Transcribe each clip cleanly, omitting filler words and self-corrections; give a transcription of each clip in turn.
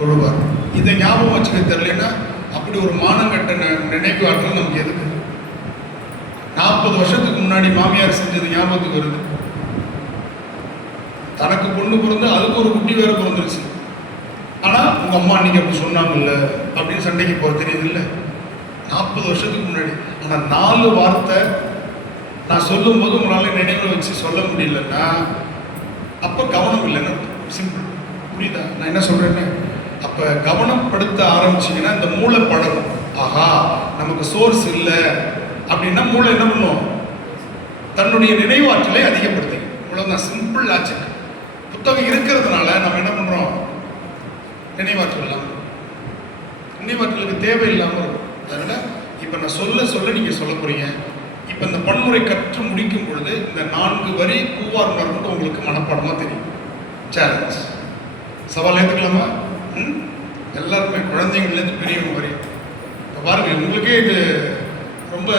தொழுவார். இதை ஞாபகம் வச்சுக்க தெரியலன்னா அப்படி ஒரு மானங்கட்ட நினைவு ஆற்றல் நமக்கு எதுக்கு? 40 வருஷத்துக்கு முன்னாடி மாமியார் செஞ்சது ஞாபகத்துக்கு வருது. தனக்கு பொண்ணு பிறந்து அதுக்கு ஒரு குட்டி வேற பிறந்துருச்சு. ஆனா உங்க அம்மா அன்னைக்கு அப்படி சொன்னாங்கல்ல அப்படின்னு சண்டைக்கு போக தெரியுது இல்லை? 40 வருஷத்துக்கு முன்னாடி. ஆனா 4 வார்த்தை நான் சொல்லும் போது உங்களால நினைவுல வச்சு சொல்ல முடியலன்னா அப்ப கவனம் இல்லைன்னு சிம்பிள். புரியுதா நான் என்ன சொல்றேன்னு? அப்ப கவனப்படுத்த ஆரம்பிச்சீங்கன்னா இந்த மூளை பழகும். ஆஹா நமக்கு சோர்ஸ் இல்லை அப்படின்னா மூளை என்ன பண்ணும்? தன்னுடைய நினைவாற்றலை அதிகப்படுத்தி. இவ்வளவுதான், சிம்பிள் லாஜிக். புத்தகம் இருக்கிறதுனால நம்ம என்ன பண்றோம்? நினைவாற்றல் இல்லாமல், நினைவாற்றலுக்கு தேவையில்லாமல் இருக்கும். அதனால இப்ப நான் சொல்ல நீங்க சொல்ல போறீங்க. இப்ப இந்த பன்முறை கற்று முடிக்கும் பொழுது இந்த 4 வரி பூவார் மட்டும் உங்களுக்கு மனப்பாடமா தெரியும். சேலஞ்ச், சவால் ஏற்றுக்கலாமா? எல்லாருமே குழந்தைங்கள்லேருந்து பெரியவங்க வரை பாருங்க. உங்களுக்கே இது ரொம்ப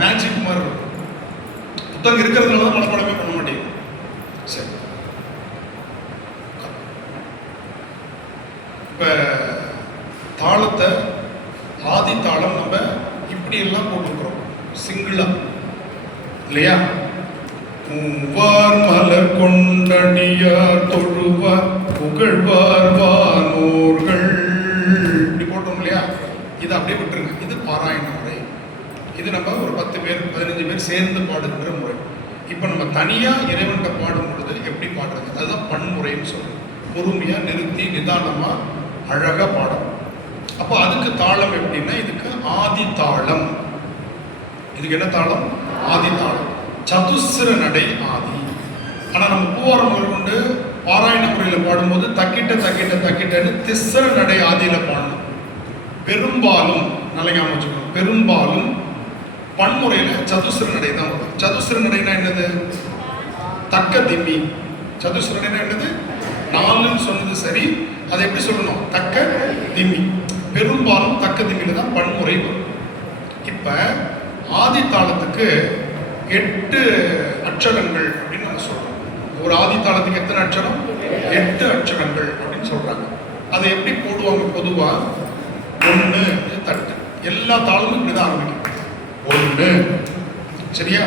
மேஜிக் மாதிரி இருக்கும். புத்தகம் இருக்கிறதுனால தான் மனப்பாடமே பண்ண மாட்டேங்குது. சரி, இப்போ தாளத்தை ஆதி தாளம் நம்ம இப்படி எல்லாம் போட்டுக்கிறோம் சிங்கிளா இல்லையா? மூவார் மலர் கொண்டடியார் தொழுவார் புகழ்வார் வானோர்கள் இப்படி போட்டோம் இல்லையா? இது அப்படியே விட்டுருங்க. இது பாராயண முறை. இது நம்ம ஒரு 10 பேர் 15 பேர் சேர்ந்து பாடுகின்ற முறை. இப்போ நம்ம தனியா இறைவன்கிட்ட பாடும் பொழுது எப்படி பாடுறது? அதுதான் பன்முறைன்னு சொல்றோம். பொறுமையா நிறுத்தி நிதானமா அழகா பாடும். அப்போ அதுக்கு தாளம் எப்படின்னா இதுக்கு ஆதி தாளம். இதுக்கு என்ன தாளம்? ஆதி தாளம். சதுஸ்ர நடை ஆதி. ஆனா நம்ம பூவாரம் கொண்டு பாராயண முறையில் பாடும்போது தக்கிட்டன்னு திஸ்ர நடை ஆதியில பாடணும். பெரும்பாலும் நல்ல ஞாபகம் வச்சுக்கணும், பெரும்பாலும் பன்முறையில சதுஸ்ர நடை தான் வரும். சதுஸ்ர நடைனா என்னது? தக்க திம்மி. சதுஸ்ர நடைனா என்னது? 4ன்னு சொன்னது சரி, அதை எப்படி சொல்லணும்? தக்க திம்மி. பெரும்பாலும் தக்க திம்மியில தான் பன்முறை வரும். இப்ப ஆதி தாளத்துக்கு 8 அட்சரங்கள் அப்படின்னு நம்ம சொல்றோம். ஒரு ஆதி தாளத்துக்கு எத்தனை அட்சரம்? 8 அட்சரங்கள் அப்படின்னு சொல்றாங்க. அதை எப்படி போடுவாங்க? பொதுவா 1 தட்டு. எல்லா தாளமும் இப்படிதான் ஆரம்பிக்கும். 1 சரியா?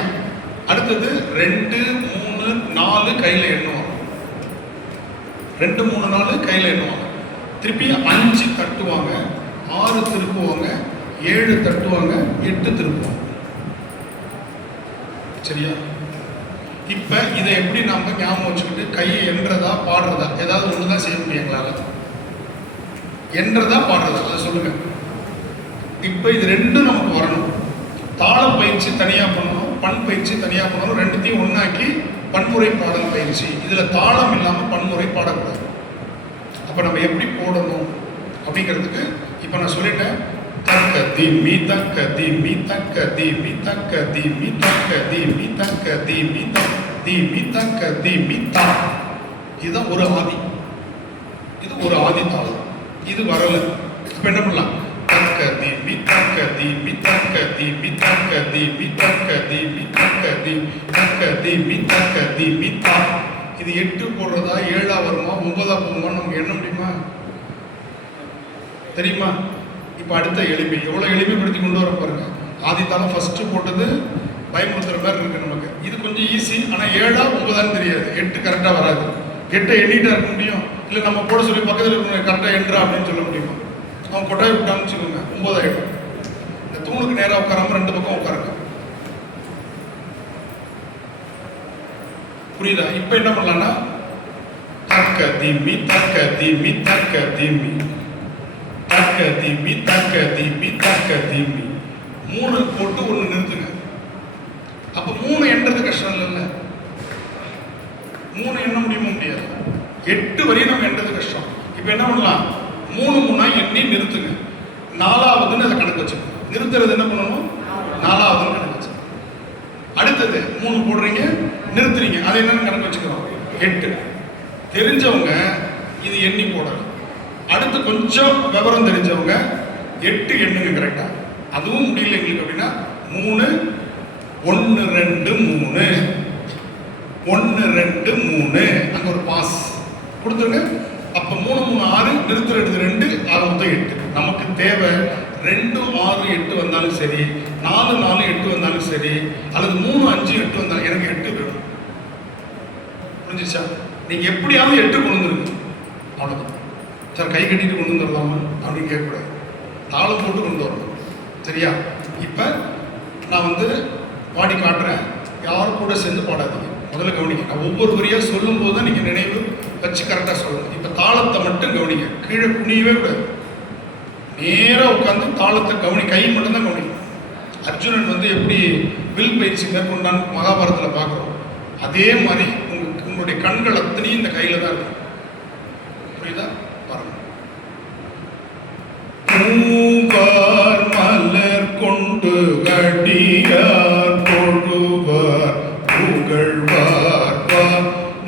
அடுத்தது 2 3 4 கையில எண்ணுவாங்க. 2 3 4 கையில எண்ணுவாங்க. திருப்பி 5 தட்டுவாங்க, 6 திருப்புவாங்க, 7 தட்டுவாங்க, 8 திருப்புவாங்க. சரியா? இப்ப இதை எப்படி நாம ஞாபகம் வச்சுக்கிட்டு கையை எண்றதா பாடுறதா ஏதாவது ஒண்ணுதான் செய்ய முடியும் எங்களால? எண்றதா பாடுறதா அதை சொல்லுங்க. இப்ப இது 2 நமக்கு வரணும். தாள பயிற்சி தனியா பண்ணணும், பண் பயிற்சி தனியா பண்ணணும். 2த்தையும் ஒன்னாக்கி பன்முறை பாடல் பயிற்சி. இதுல தாளம் இல்லாம பன்முறை பாடக்கூடாது. அப்ப நம்ம எப்படி போடணும் அப்படிங்கிறதுக்கு இப்ப நான் சொல்லிட்டேன். தக்க திம்மி தக்க திம்மி தக்க திம்மி தக்க திம்மி தக்க திம்மி தக்க திம்மி திம்மி தக்க திம்மி தா. இதுதான் ஒரு ஆதி. இது ஒரு ஆதி தாளம். இது வரல. இப்ப என்ன பண்ணலாம்? தக்க திம்மி தக்க திம்மி தக்க திம்மி தக்க திம்மி தக்க திம்மி தக்க திம்மி தக்க திம்மி தக்க திம்மி தா. இது 8 போடுறதா 7 வருமா 9 போகுமா நமக்கு எண்ண முடியுமா? தெரியுமா? இப்போ அடுத்த எளிமை எவ்வளவு எளிமைப்படுத்தி கொண்டு வர பாருங்க. ஆதித்தாளம் ஃபர்ஸ்ட் போட்டது பயமுறுத்துற மாதிரி இருக்கு நமக்கு. இது கொஞ்சம் ஈஸி. ஆனா 7 9 தெரியாது. 8 கரெக்டா வராது. 8 எண்ணிட்டா இருக்க முடியும். இல்ல நம்ம போட சொல்லி பக்கத்தில் இருக்க கரெக்டா எண்றா அப்படின்னு சொல்ல முடியுமா? அவன் கொட்டாய் விட்டான்னு வச்சுக்கோங்க 9 ஆயிடும். இந்த தூணுக்கு நேராக உட்காராம 2 பக்கம் உட்காருங்க. புரியுதா? இப்ப என்ன பண்ணலாம்னா தக்க திம்மி தக்க திம்மி தக்க திம்மி தக்க திம்மி தக்க திம்மி தக்க திம்மி 3 போட்டு 1 நிறுத்துங்க. அப்ப 3 எண்றது கஷ்டம் இல்லைல்ல? 3 எண்ண முடியுமா? முடியாது. 8 வரையும் நம்ம எண்றது கஷ்டம். இப்ப என்ன பண்ணலாம்? 3 3 எண்ணி நிறுத்துங்க. 4வதுன்னு அதை கணக்கு வச்சுக்கணும். நிறுத்துறது என்ன பண்ணணும்? 4வதுன்னு கணக்கு வச்சு. அடுத்தது 3 போடுறீங்க, நிறுத்துறீங்க. அதை என்னன்னு கணக்கு வச்சுக்கிறோம்? 8. தெரிஞ்சவங்க இது எண்ணி போடலாம். அடுத்து கொஞ்சம் விவரம் தெரிஞ்சவங்க 8 எண்ணுங்க கரெக்டா. அதுவும் முடியல எங்களுக்கு அப்படின்னா 3 1 2 3 1 2 3 அங்க ஒரு பாஸ் கொடுத்துருங்க. அப்ப 3 3 6 நிறுத்துற எடுத்து தேவை 2, 6, 8 வந்தாலும் சரி, 4, 4, 8 வந்தாலும் சரி, அல்லது 3, 5, 8 வந்தாலும் எனக்கு 8 வேணும். புரிஞ்சிச்சா? நீங்க எப்படியாவது 8 கொண்டு வந்துருங்க, அவ்வளவுதான். சார் கை கட்டிட்டு கொண்டு வந்துடலாமா அப்படின்னு கேட்கக்கூடாது, தாளம் போட்டு கொண்டு வரணும். சரியா? இப்ப நான் வந்து பாடி காட்டுறேன், யாரும் கூட சேர்ந்து பாடாதீங்க. முதல்ல கவனிங்க, நான் ஒவ்வொரு வரியா சொல்லும் போது தான் நீங்க நினைவு வச்சு கரெக்டா சொல்லணும். இப்ப தாளத்தை மட்டும் கவனிங்க, கீழே குனியவே கூடாது, நேரா உட்காந்து தாளத்தை கவனி, கை மட்டும் தான் கவனிக்கணும். அர்ஜுனன் வந்து எப்படி வில் பயிற்சி மேற்கொண்டான்னு மகாபாரதத்தில் பார்க்குறோம், அதே மாதிரி உங்களுடைய கண்கள் அத்தனையும் இந்த கையில தான் இருக்கு. புரியுதா? பாருங்க. பூவார் மலர் கொண்டு கடியார் தொழுவார் புகழ்வார்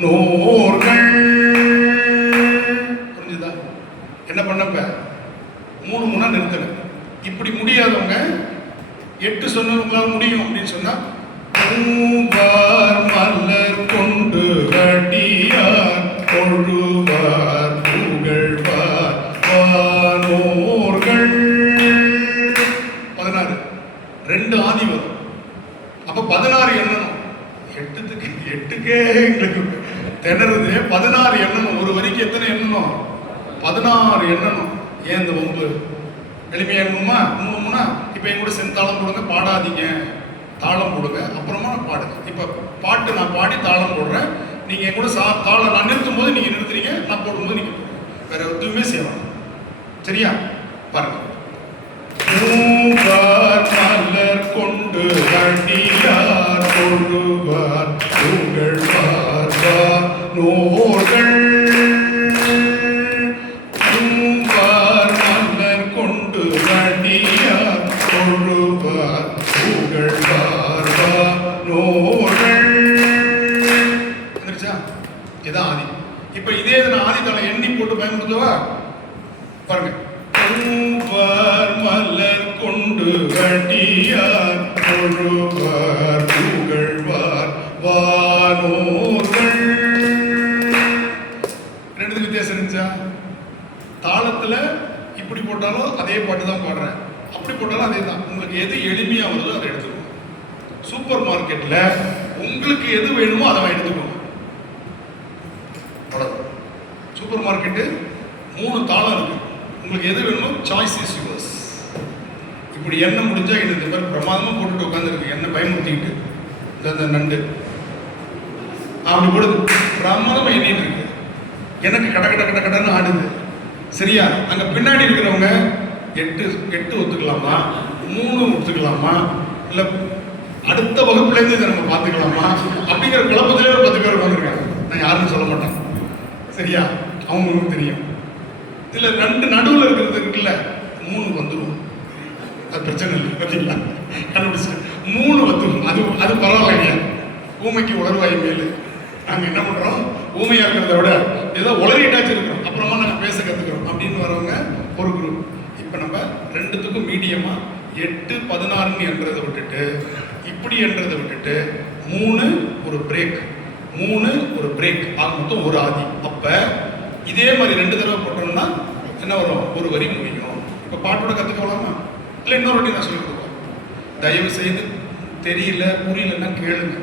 நோர்கள். புரிஞ்சுதா? என்ன பண்ணப்ப 3 முன்னா நிறுத்தல. இப்படி முடியாதவங்க 8 சொன்னவங்களால முடியும் அப்படின்னு சொன்னா, பூவார் மலர் கொண்டு கடியார் தொழுவார் புகழ்வார் வானோர்கள். 16 2 ஆதி வரும். அப்ப 16 எண்ணணும். 8க்கே எங்களுக்கு திணறுது. 16 எண்ணணும். ஒரு வரிக்கு எத்தனை எண்ணணும்? 16 எண்ணணும். ஏன் இந்த வம்பு? எளிமையா எண்ணணுமா? 3 முன்னா இப்ப என் கூட சேர்ந்து தாளம் போடுங்க, பாடாதீங்க, தாளம் போடுங்க, அப்புறமா பாடுங்க. இப்ப பாட்டு நான் பாடி தாளம் போடுறேன், நீங்க என் கூட தாளம் நான் நிறுத்தும் போது நீங்க நிறுத்துறீங்க, நான் போடும்போது நீங்க போடுங்க. வேற எதுவுமே செய்யணும். சரியா? பாருங்க. பூவார் மலர் கொண்டு கடியார் தொழுவார் புகழ்வார் நோர்கள். பூவார் மலர் கொண்டு கடியார் தொழுவார் புகழ்வார் நோர்கள். இதான் ஆதி. இப்ப இதே நான் ஆதி தலை எண்ணி போட்டு பயன்படுத்துவா? பாருங்க. பூவார் மலர் கொண்டு கடியார் தொழுவார் புகழ்வார் வானோர்கள். ரெண்டுத்துக்கு வித்தியாசம் இருந்துச்சா? தாளத்துல இப்படி போட்டாலும் அதே பாட்டு தான் பாடுறேன், அப்படி போட்டாலும் அதே தான். உங்களுக்கு எது எளிமையா வருதோ அதை எடுத்துக்கோங்க. சூப்பர் மார்க்கெட்ல உங்களுக்கு எது வேணுமோ அதை எடுத்துக்கோங்க. சூப்பர் மார்க்கெட்டு 3 தாளம் இருக்கு, உங்களுக்கு எது வேணுமோ சாய்ஸ் இஸ் யுவர்ஸ். இப்படி எண்ணெய் முடிஞ்சா இந்த பேர் பிரமாதமா போட்டுட்டு உட்காந்துருக்கு, எண்ணெய் பயமுறுத்திக்கிட்டு இந்த நண்டு அப்படி போடுது, பிரமாதமா எண்ணிட்டு இருக்கு, எனக்கு கட கட கட கடன்னு ஆடுது. சரியா? அங்க பின்னாடி இருக்கிறவங்க 8 ஒத்துக்கலாமா, 3 ஒத்துக்கலாமா, இல்ல அடுத்த வகுப்புல இருந்து இதை நம்ம பார்த்துக்கலாமா அப்படிங்கிற குழப்பத்திலே ஒரு 10 பேர் உட்காந்துருக்காங்க. நான் யாருன்னு சொல்ல மாட்டேன். சரியா? அவங்களுக்கு தெரியும். இதுல 2 நடுவில் இருக்கிறது இருக்குல்ல, 3 வந்துடும், அது பிரச்சனை இல்லை. பார்த்தீங்களா? கண்டுபிடிச்சு 3 வந்துடும். அது பரவாயில்லைங்க. ஊமைக்கு உணர்வாய் மேலு. நாங்கள் என்ன பண்றோம், ஊமையா இருக்கிறத விட ஏதோ உளறிட்டாச்சு இருக்கிறோம், அப்புறமா நாங்கள் பேச கத்துக்கிறோம் அப்படின்னு வரவங்க ஒரு குரூப். இப்போ நம்ம 2த்துக்கும் மீடியமா 8, 16 என்றதை விட்டுட்டு, இப்படி என்றதை விட்டுட்டு 3 ஒரு பிரேக், 3 ஒரு பிரேக், ஆக மொத்தம் ஒரு ஆதி. அப்ப இதே மாதிரி 2 தடவை போட்டோம்னா என்ன வரும்? ஒரு வரி முடியும். இப்ப பாட்டோட கத்துக்கலாமா? இல்லை இன்னொரு வாட்டி நான் சொல்லிக் கொடுப்பேன். தயவு செய்து தெரியல புரியலன்னா கேளுங்க,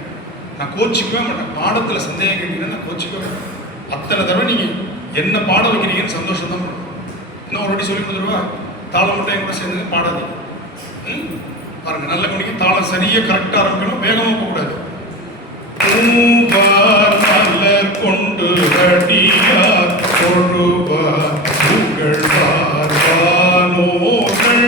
நான் கோச்சிக்கவே மாட்டேன். பாடத்துல சந்தேகம் கேட்டீங்கன்னா நான் கோச்சிக்கவே மாட்டேன். அத்தனை தடவை நீங்க என்ன பாட வைக்கிறீங்கன்னு சந்தோஷம் தான் பண்ணும். இன்னும் ஒரு வாட்டி சொல்லி கொடுத்துருவா, தாளம் மட்டும் என் கூட சேர்ந்து பாடாதீங்க. பாருங்க, நல்ல கவனிக்க, தாளம் சரியா கரெக்டா ஆரம்பிக்கணும், வேகமா போகக்கூடாது. பூவார் மலர் கொண்டு கடியார் தொழுவார் புகழ்வார் வானோர்கள்.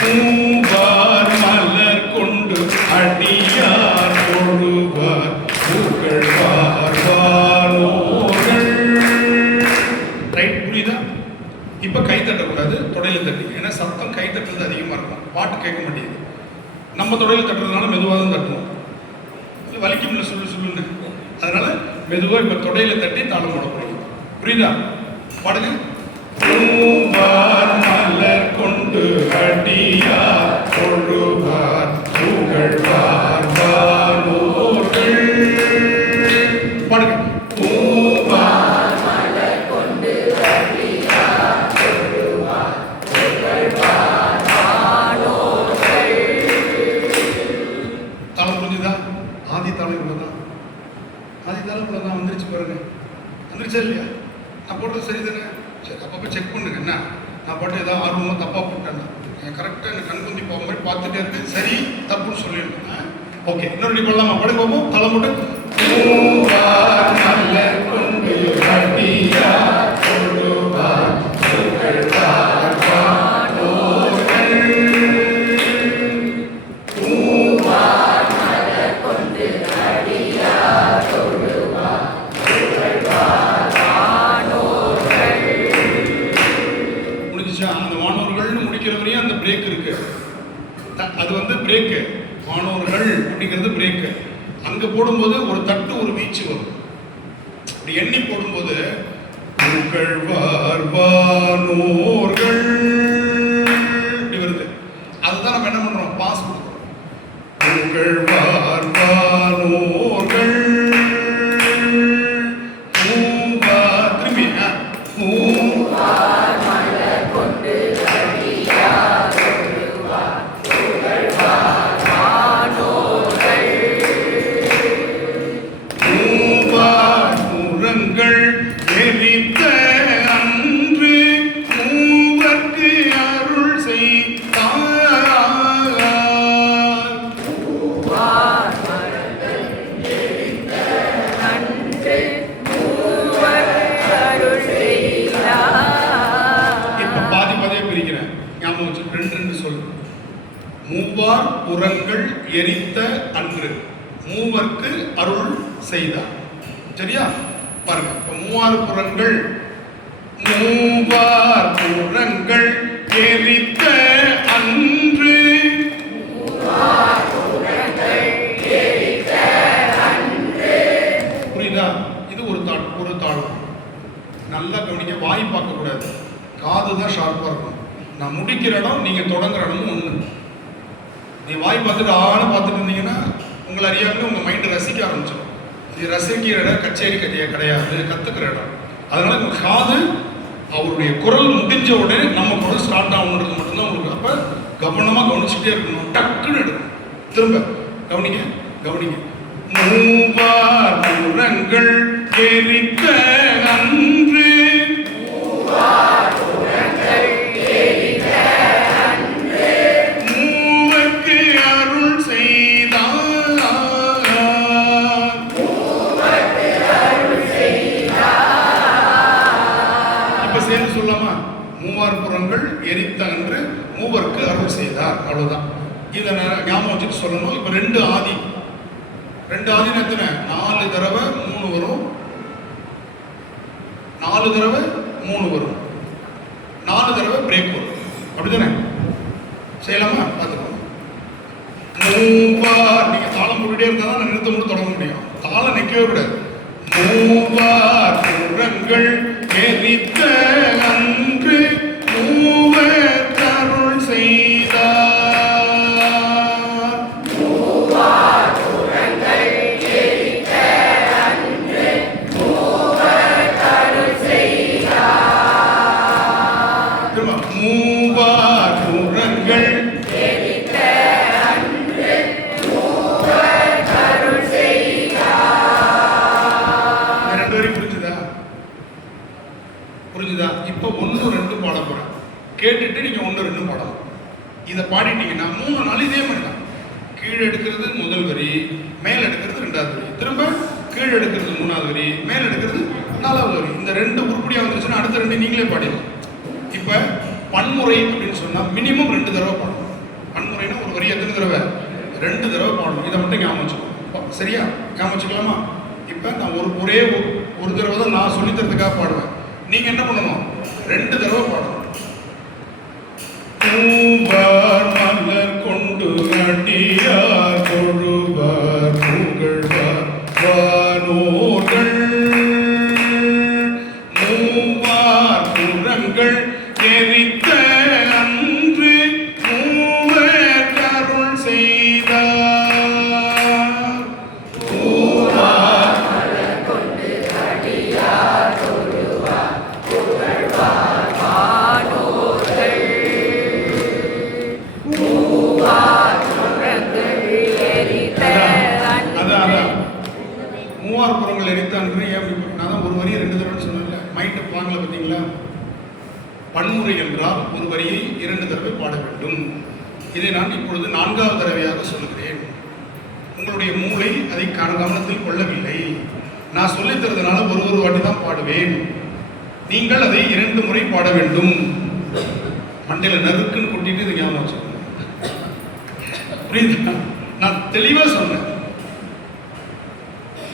பூவார் மலர் கொண்டு அடியார் தொழுவார் புகழ்வார் வானோர்கள். ரைட்? புரியுதா? இப்ப கை தட்டக்கூடாது, தொடையில தட்டி. ஏன்னா சத்தம் கை தட்டுறது அதிகமா இருக்கும், பாட்டு கேட்க மாட்டேங்குது. நம்ம தொடையில் தட்டுறதுனால மெதுவாக தான் தட்டுவோம், வலிக்கும்ல சொல்லுன்னு. அதனால மெதுவாக இப்ப தொடையில தட்டி தாளம் போட போறீங்க. புரியுதா? பாடுங்க. பூவார் மலர் கொண்டு அடியார் தொழுவார் புகழ்வார் வானோர்கள். பாடுங்க. பூவார் மலர் கொண்டு அடியார் நான் போட்டது சரி தானே? சரி, அப்பப்போ செக் பண்ணுங்க. என்ன நான் போட்டு ஏதாவது ஆர்வமாக தப்பாக போட்டேன்னா கரெக்டாக எனக்கு கண் குந்தி போக மாதிரி பார்த்துட்டே இருக்கு. சரி தப்புன்னு சொல்லிடணும். ஓகே, இன்னொரு ரெடி பண்ணலாமா? படுக்க பார்ப்போம். தலை மட்டும் முடிஞ்சிச்சா? அந்த வானோர்கள்னு முடிக்கிறவரையும் அந்த பிரேக் இருக்கு. அது வந்து பிரேக்கு. வானோர்கள் அப்படிங்கிறது பிரேக்கு. அங்க போடும்போது ஒரு தட்டு ஒரு வீச்சு வரும். அப்படி எண்ணி போடும்போது வானோர்கள் இப்படி வருது. அதுதான் நம்ம என்ன பண்றோம்? பாஸ் கொடுக்குறோம். வானோர்கள் திரும்பி எரித்த அன்று மூவர்க்கு அருள் செய்தார். இப்ப பாதி பாதியா பிரிக்கிறேன். ஞாபகம் வச்சு ரெண்டு சொல்லு. மூவார் புறங்கள் எரித்த அன்று மூவர்க்கு அருள் செய்தார். சரியா? பாருங்க, மூவார் புறங்கள் எரித்த அன்று புரியுதா? இது ஒரு தாளம். நல்லா கவனிக்க. வாய் பார்க்க கூடாது, காது தான் ஷார்ப்பா இருக்கும். நான் முடிக்கிற இடம் நீங்க தொடங்குற இடமும் ஒண்ணு. நீ வாய் பார்த்துட்டு பார்த்துட்டு இருந்தீங்கன்னா உங்களை அறியாமலே உங்க மைண்ட் ரசிக்க ஆரம்பிச்சிடும். இது ரசிக்கிற இடம் கச்சேரி கிடையாது, கத்துக்கிற இடம். அதனால உங்க காது அவருடைய குரல் முடிஞ்ச உடனே நம்ம குரல் ஸ்டார்ட் ஆகணுன்றது மட்டும்தான் உங்களுக்கு. அப்ப கவனமா கவனிச்சுட்டே இருக்கணும். டக்குன்னு எடுக்கணும். திரும்ப கவனிங்க. மூவார் புறங்கள் எரித்த அன்று மூவர்க்கு அருள் செய்தார். இப்ப சேர்ந்து சொல்லாமா? மூவார் புறங்கள் எரித்த அன்று மூவர்க்கு அருள் செய்தார். அவ்வளவுதான். இதை ஞாபகம் வச்சுட்டு சொல்லணும். இப்ப ரெண்டு ஆதி எத்தனை? 4 தடவை 3 வரும். 4 தடவை 3 வரும். 4 தடவை பிரேக் வரும். அப்படிதானே? செய்யலாமா? பார்த்துக்கோங்க. மூவார் நீங்க தாளம் போட்டுட்டே இருந்தா தான் நான் நிறுத்த மட்டும் தொடங்க முடியும். தாளம் நிற்கவே விடாது. மூவார் புறங்கள் எரித்த அன்று மூவர் அருள் செய்தார். மூவார் புறங்கள் புரிஞ்சுதா? இப்ப 1 2 பாட போறேன். கேட்டுட்டு நீங்க 1 2 பாடலாம். இதை பாடிட்டீங்கன்னா 3 நாள் இதே மாதிரி தான். கீழே எடுக்கிறது முதல் வரி, மேல் எடுக்கிறது 2வது வரி, திரும்ப கீழே எடுக்கிறது 3வது வரி, மேல் எடுக்கிறது 4வது வரி. இந்த 2 உருப்படியா வந்துருச்சுன்னா அடுத்த 2 நீங்களே பாடிடலாம். இப்ப பன்முறை அப்படின்னு சொன்னா மினிமம் 2 தடவை பாடணும். பன்முறைனா ஒரு வரி எத்தனை தடவை? 2 தடவை பாடணும். இதை மட்டும் ஞாபகம் வச்சுக்கணும். சரியா? ஞாபகம் வச்சுக்கலாமா? இப்ப நான் ஒரே ஒரு தடவை தான் நான் சொல்லித்தரதுக்காக பாடுவேன். நீங்க என்ன பண்ணணும்? 2 தடவை பாடணும். பூவார் மலர் கொண்டு அடியார் தொழுவார் புகழ்வார் வானோர்கள் மூவார் புறங்கள் எரித்த அன்று மூவர் அருள் செய்தார். பூவார் மலர் கொண்டு அடியார் தொழுவார் புகழ்வார் வானோர்கள் மூவார் புறங்கள் எரித்த அன்று. மூவார் புறங்கள் எரித்த அன்று ஏன்? நான் தான் ஒரு வரி 2 தடவை சொன்னேன்ல. மைண்ட் ஃபார்முலா பார்த்தீங்களா? பன்முறை என்றால் ஒரு வரியை 2 தடவை பாட வேண்டும். இதை நான் இப்பொழுது 4வது தடவையாக சொல்கிறேன். உங்களுடைய மூளை அதை கவனத்தில் கொள்ளவில்லை. நான் சொல்லித் தரதுனால ஒரு வாட்டி தான் பாடுவேன். நீங்கள் அதை 2 முறை பாட வேண்டும். மண்டையில் நறுக்குன்னு கொட்டிட்டு இது ஞாபகம் வச்சுக்கணும். புரியுதா? நான் தெளிவா சொன்னேன்.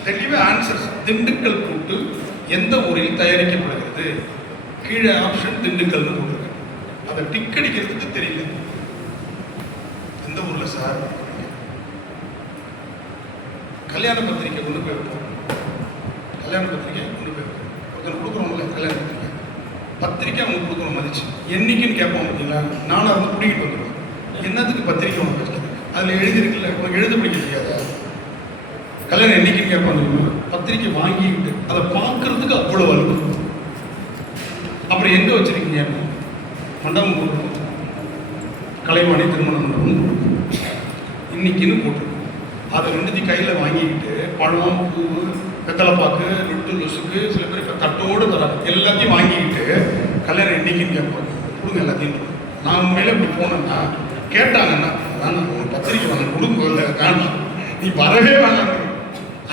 தெளிவா ஆன்சர்ஸ். திண்டுக்கல் கூட்டு எந்த ஊரில் தயாரிக்கப்படுகிறது? கீழே ஆப்ஷன் திண்டுக்கல்னு போட்டிருக்கேன். அதை டிக் அடிக்கிறதுக்கு தெரியல. எந்த ஊர்ல சார்? கல்யாண பத்திரிக்கை கொண்டு போய் வைப்போம். கல்யாண பத்திரிக்கை கொண்டு போய் வைப்போம். ஒருத்தர் கொடுக்குறோம்ல கல்யாண பத்திரிக்கை, பத்திரிக்கை அவங்க கொடுக்குறோம் மதிச்சு என்னைக்குன்னு கேட்போம். பார்த்தீங்களா? நானும் அதை பிடிக்கிட்டு வந்துடுவேன். என்னத்துக்கு பத்திரிக்கை ஒன்று வச்சுருக்கேன்? அதில் எழுதியிருக்குல்ல, உனக்கு எழுத பிடிக்க தெரியாதா? கல்யாணம் என்னைக்குன்னு கேட்பாங்க. பத்திரிக்கை வாங்கிக்கிட்டு அதை பார்க்கறதுக்கு அவ்வளோ அழுகும். அப்புறம் எங்கே வச்சிருக்கீங்க? மண்டபம் போட்டுருக்கோம். கலைவாணி திருமண மண்டபம் இன்னைக்குன்னு போட்டிருக்கோம். அதை 2த்தையும் கையில் வாங்கிக்கிட்டு பழம், பூ, வெத்தலைப்பாக்கு, விட்டு லுசுக்கு, சில பேர் இப்போ தட்டோடு தராங்க, எல்லாத்தையும் வாங்கிக்கிட்டு கல்யாணம் என்னைக்குன்னு கேட்பாங்க. கொடுங்க எல்லாத்தையும். நான் உண்மையில இப்படி போனேன்னா கேட்டாங்கன்னா நான் பத்திரிக்கை வாங்க கொடுங்க, இல்லை வேண்டாம், நீ வரவே வேண்டாம்.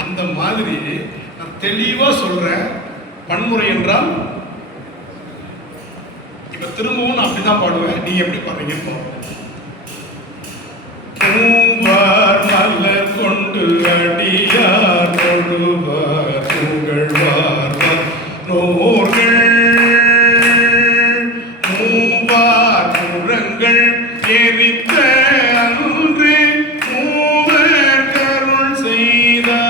அந்த மாதிரி நான் தெளிவாக சொல்கிறேன். பன்முறை என்றால் இப்போ திரும்பவும் நான் அப்படி தான் பாடுவேன். நீ எப்படி பாடுறீங்கன்னு பாருங்க. பூவார் மலர் கொண்டு அடியார் தொழுவார் புகழ்வார் நோர்கள் மூவார் புறங்கள் எரித்த அன்று மூவர் கருள் செய்தார்.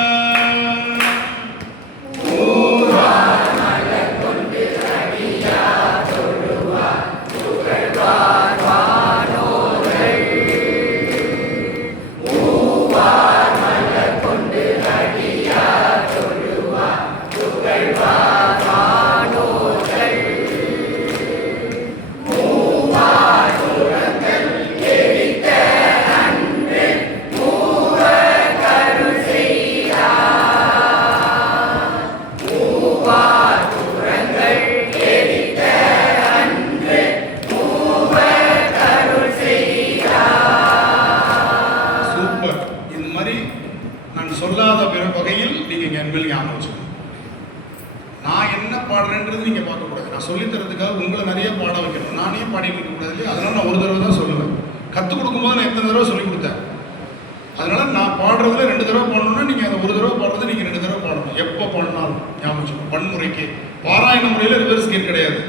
சொல்லாத பிற வகையில் நீங்கள் என்மேல் ஞாபகம் வச்சுக்கணும். நான் என்ன பாடுறேன்றது நீங்கள் பார்க்கக்கூடாது. நான் சொல்லித்தரதுக்காக உங்களை நிறைய பாட வைக்கணும். நானே பாடிட்டு இருக்கக்கூடாது இல்லையா? அதனால் நான் ஒரு தடவை தான் சொல்லுவேன். கற்றுக் கொடுக்கும்போது நான் எத்தனை தடவை சொல்லிக் கொடுத்தேன். அதனால் நான் பாடுறதுல 2 தடவை பாடணும்னா நீங்கள் அந்த ஒரு தடவை பாடுறது நீங்கள் 2 தடவை பாடணும். எப்போ பாடினாலும் ஞாபகம் வச்சுக்கணும். பன்முறைக்கு பாராயண முறையில் ரிவர்ஸ் கேட் கிடையாது.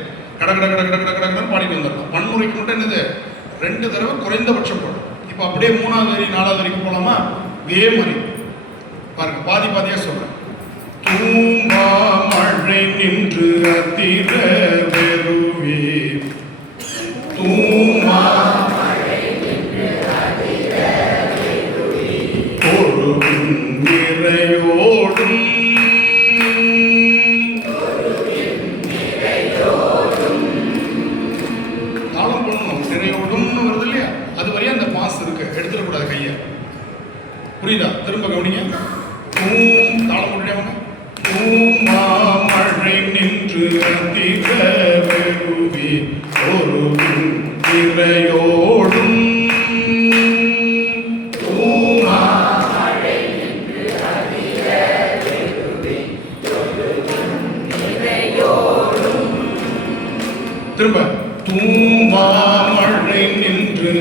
கட கட கட கட கட கடன்னு பாடிட்டு வந்துடலாம். பன்முறைக்கு மட்டும் என்னது 2 தடவை குறைந்தபட்சம் போடும். இப்போ அப்படியே 3வது வரி 4வது வரைக்கும் போகலாமா? இதே மாதிரி பாருங்க, பாதி பாதியா சொல்றேன். தூமா மழை நின்று அதிர வெறுவே, தூமா மழை நின்று அதிர வெறுவே, ஒரு நிறையோடும் தாளம் பண்ணணும். நிறையோடும்னு வருது இல்லையா? அது வரையும் அந்த பாஸ் இருக்கு, எடுத்துடக்கூடாது கையை. புரியுதா? திரும்ப கவனிங்க. தாளம் முடியாம மழை நின்று அதிர வெறுவே, ஒரு நிறையோடும் திரும்ப தூமா மழை நின்று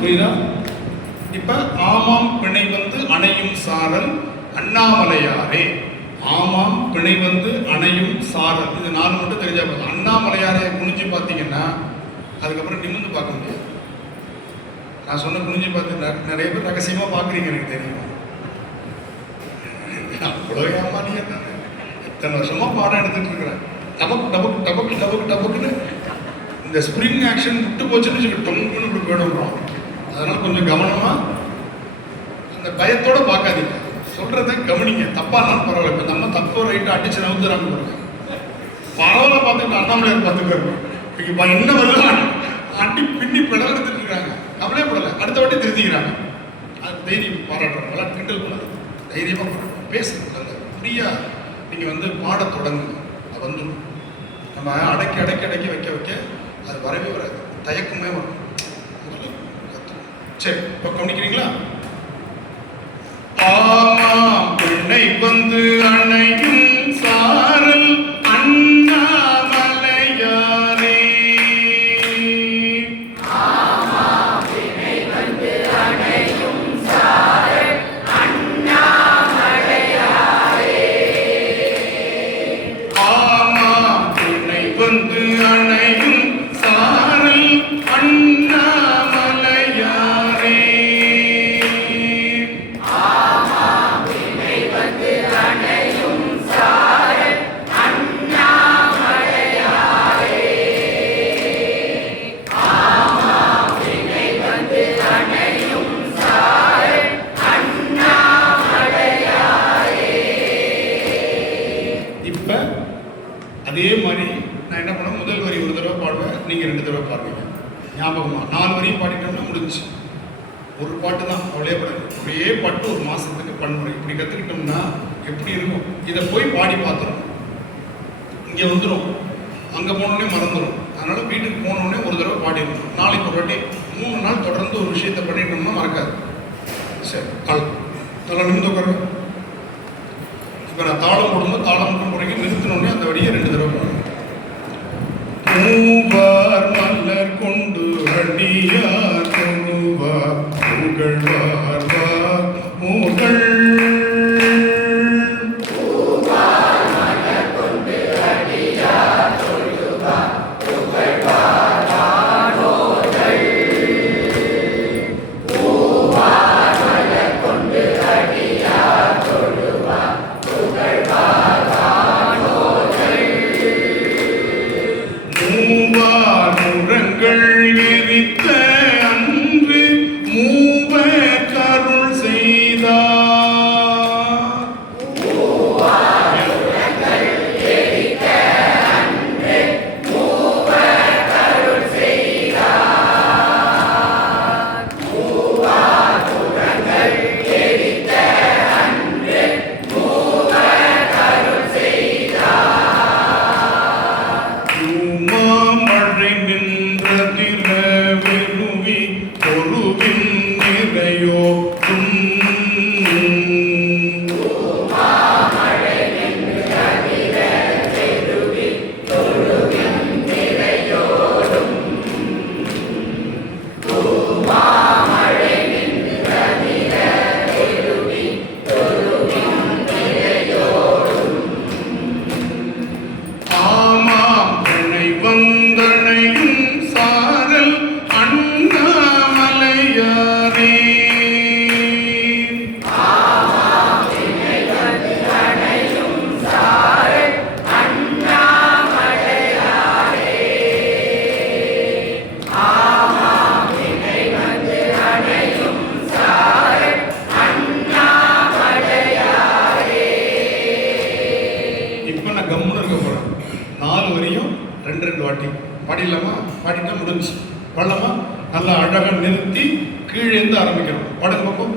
புரியுதா? இப்ப ஆமாம் பிணை வந்து அணையும் சாரல் அண்ணாமலையாரே. ஆமாம் பிணை வந்து அணையும் சாரல், இது 4 மட்டும் தெரிஞ்சா போதும். அண்ணாமலையாரே குனிஞ்சு பார்த்தீங்கன்னா அதுக்கப்புறம் நிமிந்து பார்க்க முடியாது. நான் சொன்ன குனிஞ்சு பார்த்து நிறைய பேர் ரகசியமா பார்க்குறீங்க, எனக்கு தெரியும். அவ்வளோ ஏமானியா இத்தனை வருஷமா பாடம் எடுத்துட்டு இருக்கிறேன். டபக்கு டபக்கு டபக்கு டபக்கு டபக்குன்னு இந்த ஸ்ப்ரிங் ஆக்ஷன் விட்டு போச்சுன்னு சொல்லி டொங்குன்னு இப்படி போயிடுறோம். அதனால கொஞ்சம் கவனமா அந்த பயத்தோட பார்க்காதீங்க, சொல்றதை கவனிங்க. தப்பானாலும் பரவாயில்ல. இப்போ நம்ம தப்போ ரைட்டு அடிச்சு நவுத்துறாங்க பாருங்க. பரவாயில்ல பார்த்துக்கிட்டு அண்ணாமலையார் பார்த்துக்கிறாங்க. இப்போ என்ன வருது அடி பின்னி பிடல் எடுத்துட்டு இருக்காங்க. கவலையே படலை, அடுத்த வாட்டி திருத்திக்கிறாங்க. அது தைரியம் பாராட்டுறவங்களா கிண்டல் பண்ணாது, தைரியமாக பேசுறது நல்ல ஃப்ரீயாக நீங்கள் வந்து பாட தொடங்குங்க, அது வந்துடும். நம்ம அடக்கி அடக்கி அடக்கி வைக்க வைக்க அது வரவே வராது, தயக்கமே வரும். சரி, இப்போ கவனிக்கிறீங்களா? ஆமாம் பிள்ளை வந்து அணையும் சாரல் அண்ணாமலையாரே. வந்து அணையும் சாரல் அண்ணாமலையாரே. வந்து அணையும் சாரல் அண்ணாமலையாரே. வந்து அணையும் சாரல் அண்ணாமலையாரே. இப்ப அதே மாதிரி நான் என்ன பண்ண, முதல் வரி ஒரு தடவை பாடுவேன், நீங்கள் 2 தடவை பாடுவீங்க. ஞாபகமா 4 வரியும் பாடிட்டோம்னா முடிஞ்சு. ஒரு பாட்டு தான், அவ்வளே படாது. ஒரே பாட்டு ஒரு மாதத்துக்கு பன்முறை இப்படி கற்றுக்கிட்டோம்னா எப்படி இருக்கும்? இதை போய் பாடி பார்த்துரும், இங்கே வந்துடும், அங்கே போனோடனே மறந்துடும். அதனால் வீட்டுக்கு போனோடனே ஒரு தடவை பாடிடணும். நாளைக்கு ஒரு வாட்டி 3 நாள் தொடர்ந்து ஒரு விஷயத்தை பண்ணிட்டோம்னா மறக்காது. சரி, நல்லா நிமிந்து உட்காருங்க. இப்போ நான் தாளம் போடும்போது தாளம் முறைக்கு நிறுத்தினோடனே அந்த வழியை 2 தடவை பாடுங்க. மூவார் மலர் கொண்டு அடியார் தொழுவார் புகழ்வார் மூகள். எரித்த அன்று மூவர் கருள் செய்தார். மழை நின்றதிர வெறுவி பொருவின் நிறையோடும். வந்தனையும் சாரல் அண்ணாமலையாரே. இப்ப நான் கம்முன்னு இருக்க போறேன். 4 வரையும் 2 வாட்டி பாடிடலாமா? பாடிட்டா முடிஞ்சு. பாடலாமா? நல்லா அழகாக நிறுத்தி கீழேந்து ஆரம்பிக்கணும். பாடுங்க பார்ப்போம்.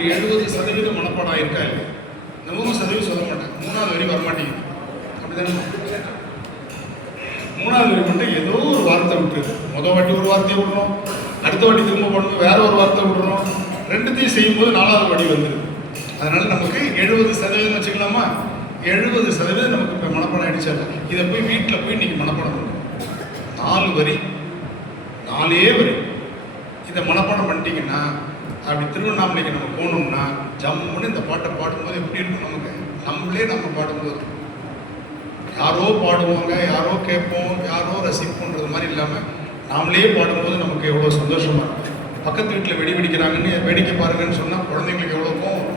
ஒரு 70% மனப்பாடம் ஆயிருக்கா இல்லை? 100% சொல்ல மாட்டேன். 3வது வரி வரமாட்டேங்குது. அப்படிதானே? 3வது வரி மட்டும் ஏதோ ஒரு வார்த்தை விட்டுருக்கு. முதல் வாட்டி ஒரு வார்த்தையை விடுறோம், அடுத்த வாட்டி திரும்ப போடணும், வேற ஒரு வார்த்தை விடுறோம். ரெண்டுத்தையும் செய்யும்போது 4வது வரி வந்துடுது. அதனால நமக்கு 70% வச்சுக்கலாமா? 70% நமக்கு இப்போ மனப்பாடம் ஆயிடுச்சாங்க. இதை போய் வீட்டில் போய் இன்னைக்கு மனப்பாடம் பண்ணுறோம். 4 வரி, 4 வரி. இதை மனப்பாடம் பண்ணிட்டீங்கன்னா அப்படி திருவண்ணாமலைக்கு நம்ம போனோம்னா ஜம்முன்னு இந்த பாட்டை பாடும்போது எப்படி இருக்கும் நமக்கு? நம்மளே நம்ம பாடும்போது யாரோ பாடுவாங்க, யாரோ கேட்போம், யாரோ ரசிப்போன்றது மாதிரி இல்லாமல் நாமளே பாடும்போது நமக்கு எவ்வளோ சந்தோஷமா இருக்கும். பக்கத்து வீட்டில் வெடி வெடிக்கிறாங்கன்னு வேடிக்கை பாருங்கன்னு சொன்னால் குழந்தைங்களுக்கு எவ்வளோ கோவம்.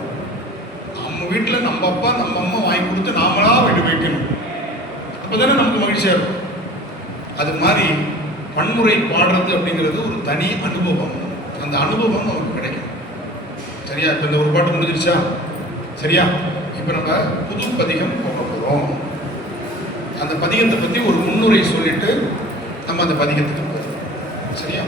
நம்ம வீட்டில் நம்ம அப்பா நம்ம அம்மா வாங்கி கொடுத்து நாமளா வெடி வைக்கணும். அப்போ தானே நமக்கு மகிழ்ச்சியாக இருக்கும். அது மாதிரி பன்முறை பாடுறது அப்படிங்கிறது ஒரு தனி அனுபவம். அந்த அனுபவம் நமக்கு கிடைக்கும். சரியா? இப்போ இந்த ஒரு பாட்டு முடிஞ்சிருச்சா? சரியா? இப்போ நம்ம புது பதிகம் போக போகிறோம். அந்த பதிகத்தை பற்றி ஒரு முன்னுரை சொல்லிட்டு நம்ம அந்த பதிகத்துக்கு போகிறோம். சரியா?